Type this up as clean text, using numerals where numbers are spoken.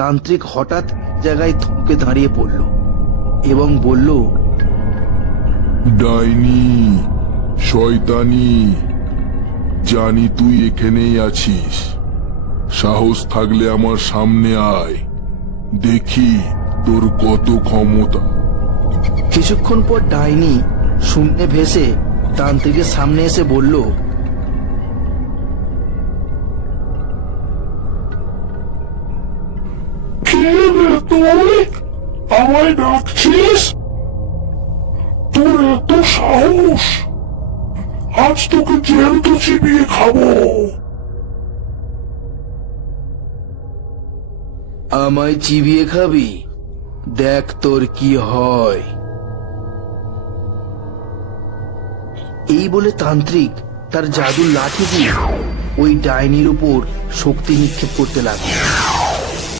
তান্ত্রিক হঠাৎ জায়গায় থমকে দাঁড়িয়ে পড়ল এবং বলল, ডাইনি, শয়তানি, জানি তুই এখানেই আছিস। সাহস থাকলে আমার সামনে আয়, দেখি তোর কত ক্ষমতা। কিছুক্ষণ পর ডাইনি শূন্যে ভেসে তান্ত্রিকের সামনে এসে বলল, কে রে তুই? আমায় ডাকছিস? তোর এত সাহস? আজ তোকে জ্যান্ত চিবিয়ে খাবো। আমায় চিবিয়ে খাবি? দেখ তোর কি হয়। এই বলে তান্ত্রিক তার জাদুর লাঠি দিয়ে ওই ডাইনির উপর শক্তি নিক্ষেপ করতে লাগলো।